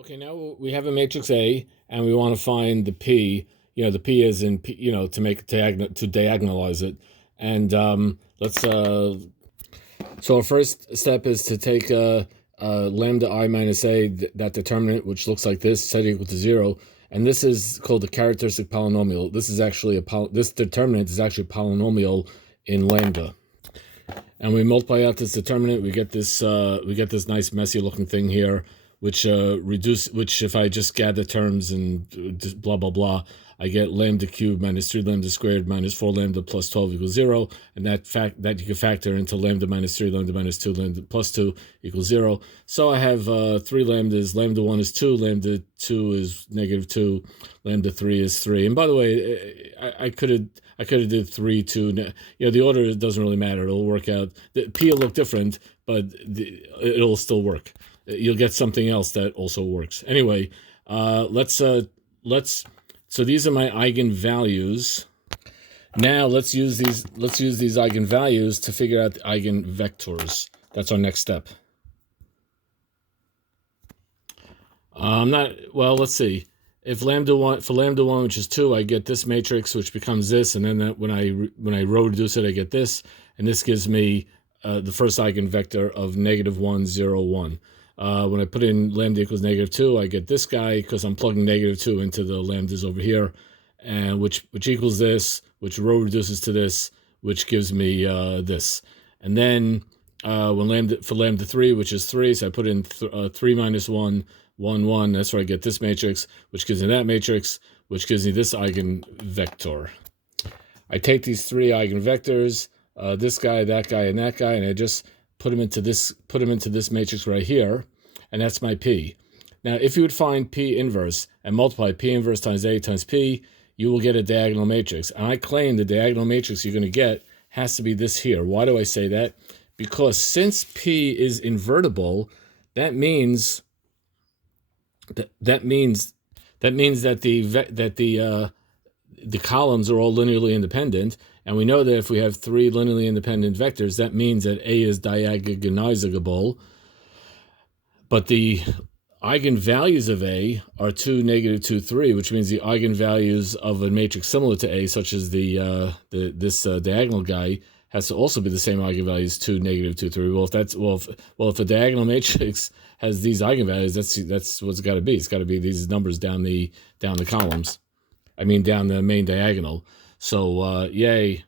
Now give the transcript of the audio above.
Okay, now we have a matrix A, and we want to find the P. The P is in P. To make to diagonalize it, and let's. So our first step is to take lambda I minus a, that determinant, which looks like this, set equal to 0, and this is called the characteristic polynomial. This is actually this determinant is actually a polynomial in lambda. And we multiply out this determinant, we get this nice messy looking thing here, which which if I just gather terms and just blah blah blah, I get lambda cubed minus 3 lambda squared minus 4 lambda plus 12 equals 0, and that you can factor into lambda minus 3 lambda minus 2 lambda plus 2 equals 0. So I have 3 lambdas. Lambda 1 is 2, lambda 2 is negative 2, lambda 3 is 3. And by the way, I could have did 3, 2. The order doesn't really matter. It'll work out. The P will look different, but it'll still work. You'll get something else that also works. Anyway, let's. So these are my eigenvalues. Now let's use these eigenvalues to figure out the eigenvectors. That's our next step. Let's see. If lambda 1, which is 2, I get this matrix, which becomes this, and then when I row reduce it, I get this, and this gives me the first eigenvector of -1, 0, 1. When I put in lambda equals -2, I get this guy because I'm plugging -2 into the lambdas over here, and which equals this, which row reduces to this, which gives me this. And then for lambda 3, which is 3, so I put in 3 minus 1, 1, 1. That's where I get this matrix, which gives me that matrix, which gives me this eigenvector. I take these 3 eigenvectors, this guy, that guy, and that guy, and I just put them into this matrix right here, and that's my P. Now, if you would find P inverse and multiply P inverse times A times P, you will get a diagonal matrix. And I claim the diagonal matrix you're going to get has to be this here. Why do I say that? Because since P is invertible, that means that the columns are all linearly independent, and we know that if we have 3 linearly independent vectors, that means that A is diagonalizable. But the eigenvalues of A are 2, -2, 3, which means the eigenvalues of a matrix similar to A, such as this diagonal guy, has to also be the same eigenvalues, 2, -2, 3. If a diagonal matrix has these eigenvalues, that's what it's got to be. It's got to be these numbers down the columns. I mean, down the main diagonal. So, yay.